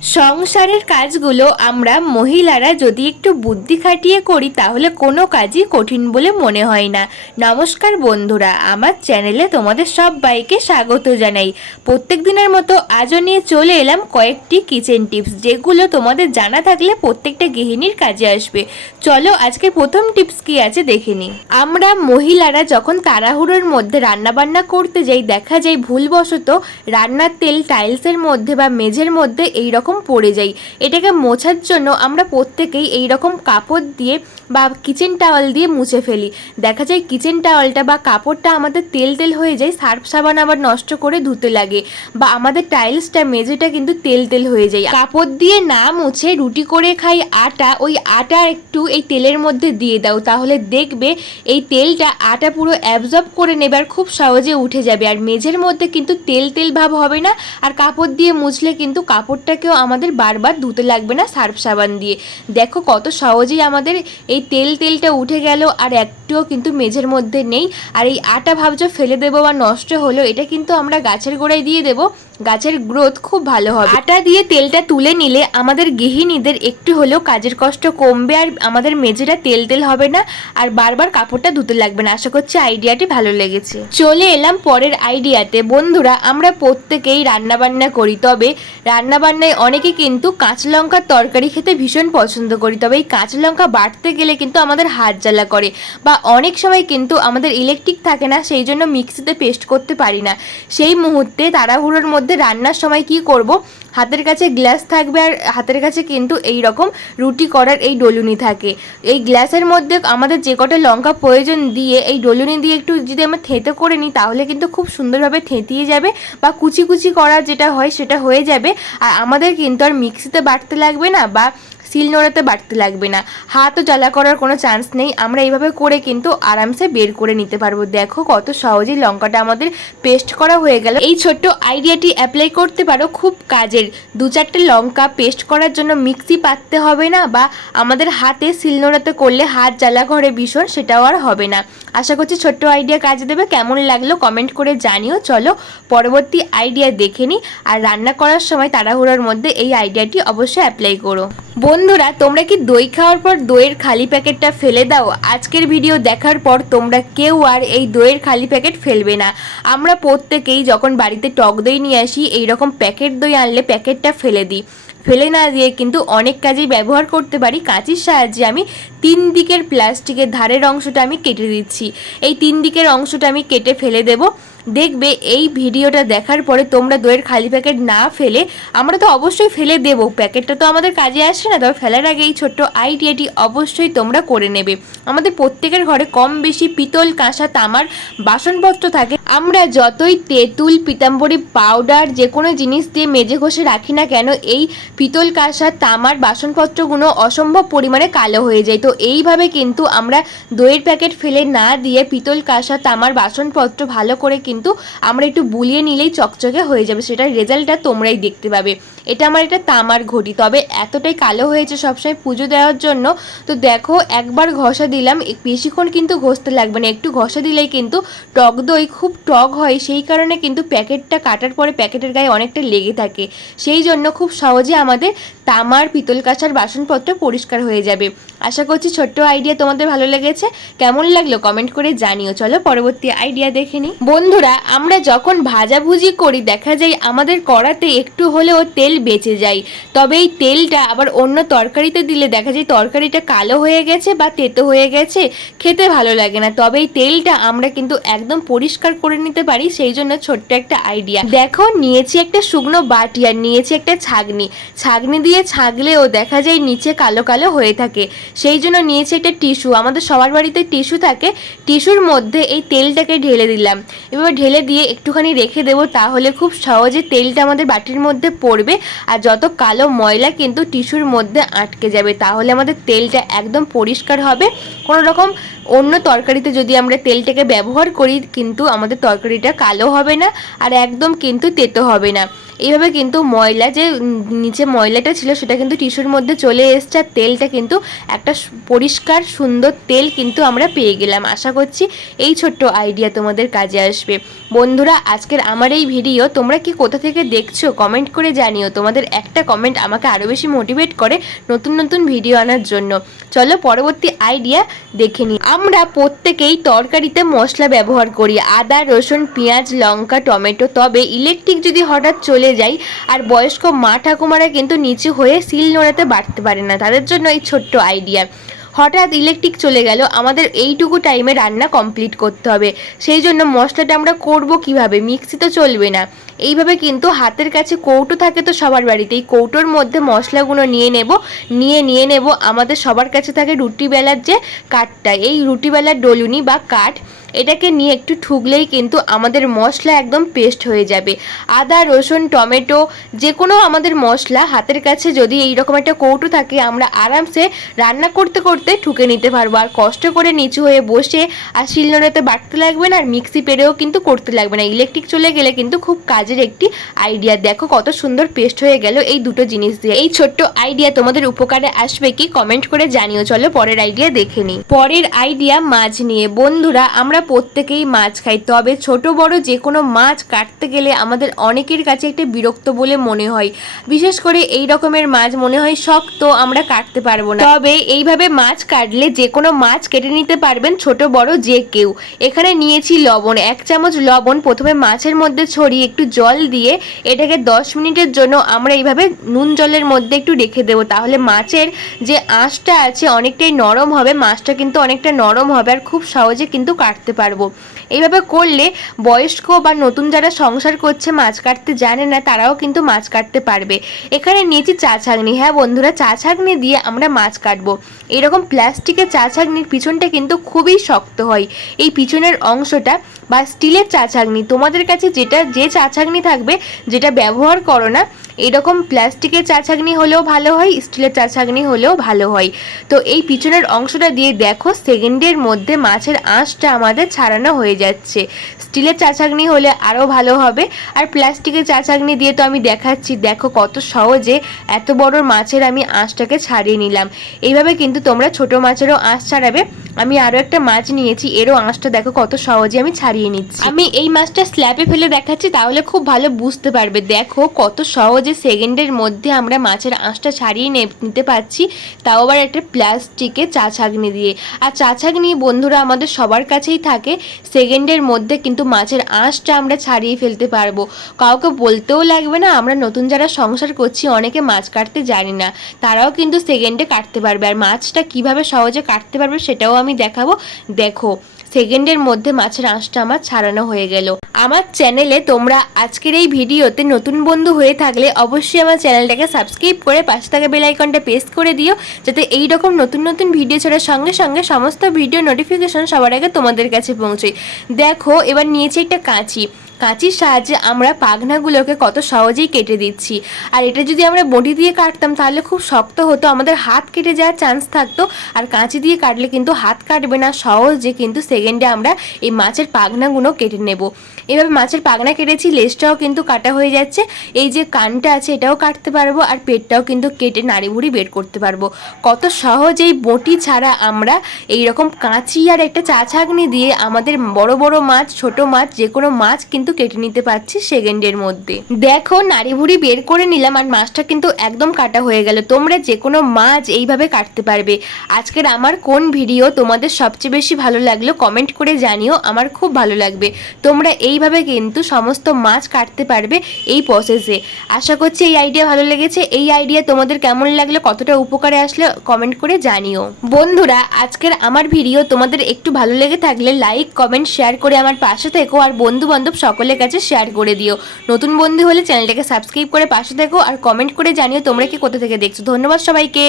সংসারের কাজগুলো আমরা মহিলারা যদি একটু বুদ্ধি খাটিয়ে করি, তাহলে কোনো কাজই কঠিন বলে মনে হয় না। নমস্কার বন্ধুরা, আমার চ্যানেলে তোমাদের সবাইকে স্বাগত জানাই। প্রত্যেক দিনের মতো আজও নিয়ে চলে এলাম কয়েকটি কিচেন টিপস, যেগুলো তোমাদের জানা থাকলে প্রত্যেকটা গৃহিণীর কাজে আসবে। চলো আজকে প্রথম টিপস কি আছে দেখে নিই। আমরা মহিলারা যখন তাড়াহুড়োর মধ্যে রান্নাবান্না করতে যাই, দেখা যায় ভুলবশত রান্নার তেল টাইলসের মধ্যে বা মেঝের মধ্যে এই রকম পড়ে যাই। এটাকে মোছার জন্য আমরা প্রত্যেকেই এই রকম কাপড় দিয়ে বা কিচেন টাওয়াল দিয়ে মুছে ফেলি। দেখা যায় কিচেন টাওয়ালটা বা কাপড়টা আমাদের তেল তেল হয়ে যায়, সার্ফ সাবান আবার নষ্ট করে ধুতে লাগে বা আমাদের টাইলসটা মেঝেটা কিন্তু তেল তেল হয়ে যায়। কাপড় দিয়ে না মুছে রুটি করে খাই আটা, ওই আটা একটু এই তেলের মধ্যে দিয়ে দাও, তাহলে দেখবে এই তেলটা আটা পুরো অ্যাবজর্ব করে নেবে আর খুব সহজে উঠে যাবে। আর মেঝের মধ্যে কিন্তু তেল তেল ভাব হবে না, আর কাপড় দিয়ে মুছলে কিন্তু কাপড়টাকেও আমাদের বারবার ধুতে লাগবে না সার্ফ সাবান দিয়ে। দেখো কত সহজেই আমাদের এই তেল তেলটা উঠে গেল আর একটুও কিন্তু মেঝের মধ্যে নেই। আর এই আটা ভাবছ ফেলে দেবো বা নষ্ট হলো, এটা কিন্তু আমরা গাছের গোড়ায় দিয়ে দেবো। গাছের গ্রোথ খুব ভালো হবে। আটা দিয়ে তেলটা তুলে নিলে আমাদের গৃহিণীদের একটু হলেও কাজের কষ্ট কমবে আর আমাদের মেঝেটা তেল তেল হবে না আর বারবার কাপড়টা ধুতে লাগবে না। আশা করছি আইডিয়াটি ভালো লেগেছে। চলে এলাম পরের আইডিয়াতে। বন্ধুরা, আমরা প্রত্যেকেই রান্নাবান্না করি, তবে রান্নাবান্নায় অনেকে কিন্তু কাঁচা লঙ্কার তরকারি খেতে ভীষণ পছন্দ করি, তবে এই কাঁচা লঙ্কা বাটতে গেলে কিন্তু আমাদের হাত জ্বালা করে বা অনেক সময় কিন্তু আমাদের ইলেকট্রিক থাকে না, সেই জন্য মিক্সিতে পেস্ট করতে পারি না। সেই মুহূর্তে তাড়াহুড়োর মধ্যে রান্নার সময় কি করব? হাতের কাছে গ্লাস থাকবে আর হাতের কাছে কিন্তু এই রকম রুটি করার এই ডলুনি থাকে। এই গ্লাসের মধ্যে আমাদের যে কটা লঙ্কা প্রয়োজন দিয়ে এই ডলুনি দিয়ে একটু যদি আমরা থেঁতে করে নিই, তাহলে কিন্তু খুব সুন্দরভাবে থেঁতিয়ে যাবে বা কুচি কুচি করা যেটা হয় সেটা হয়ে যাবে। আর আমাদের কিন্তু আর মিক্সিতে বাটতে লাগবে না বা শিল নোড়াতে বাটতে লাগবে না। হাতও জ্বালা করার কোনো চান্স নেই। আমরা এইভাবে করে কিন্তু আরামসে বের করে নিতে পারব। দেখো কত সহজেই লঙ্কাটা আমাদের পেস্ট করা হয়ে গেল। এই ছোট্ট আইডিয়াটি অ্যাপ্লাই করতে পারো খুব কাজের। দু চারটে লঙ্কা পেস্ট করার জন্য মিক্সি পাততে হবে না বা আমাদের হাতে সিল শিলনোড়াতে করলে হাত জ্বালা ঘরে ভীষণ, সেটাও আর হবে না। আশা করছি ছোট্ট আইডিয়া কাজে দেবে। কেমন লাগল কমেন্ট করে জানিও। চলো পরবর্তী আইডিয়া দেখে নিই আর রান্না করার সময় তাড়াহুড়োর মধ্যে এই আইডিয়াটি অবশ্যই অ্যাপ্লাই করো। বন্ধুরা, তোমরা কি দই খাওয়ার পর দইয়ের খালি প্যাকেটটা ফেলে দাও? আজকের ভিডিও দেখার পর তোমরা কেউ আর এই দইয়ের খালি প্যাকেট ফেলবে না। আমরা প্রত্যেকেই যখন বাড়িতে টক দই নিয়ে আসি এই রকম প্যাকেট দই আনলে প্যাকেটটা ফেলে দিই। ফেলে না দিয়ে কিন্তু অনেক কাজেই ব্যবহার করতে পারি। কাঁচির সাহায্যে আমি তিন দিকের প্লাস্টিকের ধারের অংশটা আমি কেটে দিচ্ছি। এই তিন দিকের অংশটা আমি কেটে ফেলে দেবো। দেখবে এই ভিডিওটা দেখার পরে তোমরা দইয়ের খালি প্যাকেট না ফেলে, আমরা তো অবশ্যই ফেলে দেবো। প্যাকেটটা তো আমাদের কাজে আসে না, তবে ফেলার আগে এই ছোট্ট আইডিয়াটি অবশ্যই তোমরা করে নেবে। আমাদের প্রত্যেকের ঘরে কম বেশি পিতল, কাঁসা, তামার বাসনপত্র থাকে। আমরা যতই তেঁতুল, পিতাম্বরী, পাউডার, যে কোনো জিনিস দিয়ে মেজে ঘষে রাখি না কেন, এই পিতল, কাঁসা, তামার বাসনপত্রগুলো অসম্ভব পরিমাণে কালো হয়ে যায়। তো এইভাবে কিন্তু আমরা দইয়ের প্যাকেট ফেলে না দিয়ে পিতল, কাঁসা, তামার বাসনপত্র ভালো করে কিন্তু আমরা একটু বুলিয়ে নিলেই চকচকে হয়ে যাবে। সেটার রেজাল্টটা তোমরাই দেখতে পাবে। এটা আমার এটা তামার ঘটি তবে এতটাই কালো হয়েছে সবসময় পুজো দেওয়ার জন্য। তো দেখো, একবার ঘষা দিলাম। বেশিক্ষণ কিন্তু ঘষতে লাগবে না। একটু ঘষা দিলেই কিন্তু টক দই খুব টক হয়। সেই কারণে কিন্তু প্যাকেটটা কাটার পরে প্যাকেটের গায়ে অনেকটা লেগে থাকে। সেই জন্য খুব সহজে আমাদের তামার পিতল কাঁচার বাসনপত্র পরিষ্কার হয়ে যাবে। আশা করছি ছোট্ট আইডিয়া তোমাদের ভালো লেগেছে। কেমন লাগল কমেন্ট করে জানিও। চলো পরবর্তী আইডিয়া দেখে নিই। বন্ধুরা, আমরা যখন ভাজাভুজি করি, দেখা যায় আমাদের কড়াতে একটু হলেও তেল বেঁচে যায় তবে এই তেলটা আবার অন্য তরকারিতে দিলে দেখা যায় তরকারিটা কালো হয়ে গেছে বা তেতো হয়ে গেছে, খেতে ভালো লাগে না। তবে এই তেলটা আমরা কিন্তু একদম পরিষ্কার করে নিতে পারি, সেই জন্য ছোট্ট একটা আইডিয়া দেখো, নিয়েছি একটা শুকনো বাটি আর নিয়েছি একটা ছাগনি। ছাগনি দিয়ে ছাগলেও দেখা যায় নিচে কালো কালো হয়ে থাকে। সেই জন্য নিয়েছি একটা টিস্যু। আমাদের সবার বাড়িতে টিস্যু থাকে। টিস্যুর মধ্যে এই তেলটাকে ঢেলে দিলাম। এবার ঢেলে দিয়ে একটুখানি রেখে দেবো, তাহলে খুব সহজে তেলটা আমাদের বাটির মধ্যে পড়বে। আর যত কালো ময়লা কিন্তু টিস্যুর মধ্যে আটকে যাবে, তাহলে আমাদের তেলটা একদম পরিষ্কার হবে। কোনো রকম অন্য তরকারিতে যদি আমরা তেলটাকে ব্যবহার করি, কিন্তু আমাদের তরকারিটা কালো হবে না আর একদম কিন্তু তেতো হবে না। এইভাবে কিন্তু ময়লা যে নিচে ময়লাটা ছিল সেটা কিন্তু টিস্যুর মধ্যে চলে এসছে আর তেলটা কিন্তু একটা পরিষ্কার সুন্দর তেল কিন্তু আমরা পেয়ে গেলাম। আশা করছি এই ছোট্ট আইডিয়া তোমাদের কাজে আসবে। বন্ধুরা, আজকের আমার এই ভিডিও তোমরা কি কোথা থেকে দেখছ? কমেন্ট করে জানিও। তোমাদের একটা কমেন্ট আমাকে আরও বেশি মোটিভেট করে নতুন নতুন ভিডিও আনার জন্য। চলো পরবর্তী আইডিয়া দেখে নিই। আমরা প্রত্যেকেই তরকারিতে মশলা ব্যবহার করি। আদা, রসুন, পেঁয়াজ, লঙ্কা, টমেটো। তবে ইলেকট্রিক যদি হঠাৎ চলে যায় আর বয়স্ক মা ঠাকুমারা কিন্তু নিচু হয়ে সিল নোড়াতে বাড়তে পারে না। তাদের জন্য এই ছোট্ট আইডিয়া হঠাৎ ইলেকট্রিক চলে গেল। আমাদের এইটুকু টাইমে রান্না কমপ্লিট করতে হবে। সেই জন্য মশলাটা আমরা করব কীভাবে? মিক্সি তো চলবে না। এইভাবে কিন্তু হাতের কাছে কৌটো থাকে তো সবার বাড়িতে। এই কৌটোর মধ্যে মশলাগুলো নিয়ে নেব, নিয়ে নিয়ে নেব। আমাদের সবার কাছে থাকে রুটি বেলার যে কাঠটা, এই রুটি বেলার ডলুনি বা কাঠ, এটাকে নিয়ে একটু ঠুকলেই কিন্তু আমাদের মশলা একদম পেস্ট হয়ে যাবে। আদা, রসুন, টমেটো যে কোনো আমাদের মশলা হাতের কাছে যদি এই রকম একটা কৌটো থাকে, আমরা আরামসে রান্না করতে করতে ঠুকে নিতে পারব। আর কষ্ট করে নিচু হয়ে বসে আর শিলনোড়াতে বাটতে লাগবে না, আর মিক্সি পেরেও কিন্তু করতে লাগবে না। ইলেকট্রিক চলে গেলে কিন্তু খুব কাজের একটি আইডিয়া দেখো কত সুন্দর পেস্ট হয়ে গেল এই দুটো জিনিস দিয়ে। এই ছোট্ট আইডিয়া তোমাদের উপকারে আসবে কি কমেন্ট করে জানিও। চলো পরের আইডিয়া দেখে নিই। পরের আইডিয়া মাছ নিয়ে। বন্ধুরা, আমরা প্রত্যেকেই মাছ খাই, তবে ছোট বড় যে কোনো মাছ কাটতে গেলে আমাদের অনেকের কাছে একটা বিরক্ত বলে মনে হয়। বিশেষ করে এই রকমের মাছ মনে হয় শক্ত, আমরা কাটতে পারব না। তবে এইভাবে মাছ কাটলে যে কোনো মাছ কেটে নিতে পারবেন ছোট বড় যে কেউ। এখানে নিয়েছি লবণ, এক চামচ লবণ প্রথমে মাছের মধ্যে ছড়িয়ে একটু জল দিয়ে এটাকে দশ মিনিটের জন্য আমরা এইভাবে নুন জলের মধ্যে একটু রেখে দেবো। তাহলে মাছের যে আঁশটা আছে অনেকটাই নরম হবে, মাছটা কিন্তু অনেকটা নরম হবে আর খুব সহজে কিন্তু কাটতে পারব। এইভাবে করলে বয়স্ক বা নতুন যারা সংসার করছে, মাছ কাটতে জানে না, তারাও কিন্তু মাছ কাটতে পারবে। এখানে নিয়েছি চা ছাঁকনি হ্যাঁ বন্ধুরা, চা ছাঁকনি দিয়ে আমরা মাছ কাটবো। এরকম প্লাস্টিকের চা ছাঁকনির পিছনটা কিন্তু খুবই শক্ত হয়। এই পিছনের অংশটা বা স্টিলের চা ছাঁকনি তোমাদের কাছে যেটা, যে চা ছাঁকনি থাকবে, যেটা ব্যবহার করো না এরকম প্লাস্টিকের চা ছাঁকনি হলেও ভালো হয়, স্টিলের চা ছাঁকনি হলেও ভালো হয়। তো এই পিছনের অংশটা দিয়ে দেখো, সেকেন্ডের মধ্যে মাছের আঁশটা আমাদের ছাড়ানো হয়ে যাচ্ছে। স্টিলের চা ছাঁকনি হলে আরও ভালো হবে। আর প্লাস্টিকের চা ছাঁকনি দিয়ে তো আমি দেখাচ্ছি, দেখো কত সহজে এত বড় মাছের আমি আঁশটাকে ছাড়িয়ে নিলাম। এইভাবে কিন্তু তোমরা ছোট মাছেরও আঁশ ছাড়াবে। আমি আরও একটা মাছ নিয়েছি, এরও আঁশটা দেখো কত সহজে আমি ছাড়িয়ে নিচ্ছি। আমি এই মাছটা স্ল্যাপে ফেলে দেখাচ্ছি, তাহলে খুব ভালো বুঝতে পারবে। দেখো কত সহজে সেকেন্ডের মধ্যে আমরা মাছের আঁশটা ছাড়িয়ে নিতে পারছি, তাও আবার একটা প্লাস্টিকে চা ছাঁকনি দিয়ে। আর চা ছাঁকনি, বন্ধুরা, আমাদের সবার কাছেই থাকে। সেকেন্ডের মধ্যে কিন্তু মাছের আঁশটা আমরা ছাড়িয়ে ফেলতে পারব। কাউকে বলতেও লাগবে না, আমরা নতুন যারা সংসার করছি, অনেকে মাছ কাটতে জানি না। তারাও কিন্তু সেকেন্ডে কাটতে পারবে। আর মাছটা কীভাবে সহজে কাটতে পারবে, সেটাও আমি দেখাবো। দেখো সেকেন্ডের মধ্যে মাছের আঁশটা আমার ছাড়ানো হয়ে গেল। আমার চ্যানেলে তোমরা আজকের এই ভিডিওতে নতুন বন্ধু হয়ে থাকলে অবশ্যই আমার চ্যানেলটাকে সাবস্ক্রাইব করে পাশে থাকা বেল আইকনটা প্রেস করে দিও, যাতে এই রকম নতুন নতুন ভিডিও ছাড়ার সঙ্গে সঙ্গে সমস্ত ভিডিও নোটিফিকেশন সবার আগে তোমাদের কাছে পৌঁছয়। দেখো, এবার নিয়েছি একটা কাঁচি। কাঁচির সাহায্যে আমরা পাখনাগুলোকে কত সহজেই কেটে দিচ্ছি। আর এটা যদি আমরা বটি দিয়ে কাটতাম, তাহলে খুব শক্ত হতো, আমাদের হাত কেটে যাওয়ার চান্স থাকতো। আর কাঁচি দিয়ে কাটলে কিন্তু হাত কাটবে না, সহজে কিন্তু সেকেন্ডে আমরা এই মাছের পাখনাগুলো কেটে নেব। এভাবে মাছের পাখনা কেটেছি, লেজটাও কিন্তু কাটা হয়ে যাচ্ছে। এই যে কানটা আছে, এটাও কাটতে পারব আর পেটটাও কিন্তু কেটে নাড়ি ভুড়ি বের করতে পারব। কত সহজেই বটি ছাড়া আমরা এই রকম কাঁচি আর একটা চা ছাঁকনি দিয়ে আমাদের বড় বড় মাছ, ছোট মাছ, যে কোনো মাছ কিন্তু কেটে নিতে পারছি সেকেন্ডের মধ্যে। দেখো নাড়ি ভুড়ি বের করে নিলাম আর মাছটা কিন্তু একদম কাটা হয়ে গেল। তোমরা যে কোনো মাছ এইভাবে কাটতে পারবে। আজকের আমার কোন ভিডিও তোমাদের সবচেয়ে বেশি ভালো লাগল কমেন্ট করে জানিও, আমার খুব ভালো লাগবে। তোমরা এইভাবে কিন্তু সমস্ত মাছ কাটতে পারবে এই প্রসেসে আশা করছি এই আইডিয়া ভালো লেগেছে। এই আইডিয়া তোমাদের কেমন লাগল, কতটা উপকারে আসলে কমেন্ট করে জানিও। বন্ধুরা, আজকের আমার ভিডিও তোমাদের একটু ভালো লেগে থাকলে লাইক কমেন্ট শেয়ার করে আমার পাশে থেকো আর বন্ধু বান্ধব সকলের কাছে শেয়ার করে দিও। নতুন বন্ধু হলে চ্যানেলটাকে সাবস্ক্রাইব করে পাশে থেকো আর কমেন্ট করে জানিও তোমরা কি কোথা থেকে দেখছ। ধন্যবাদ সবাইকে।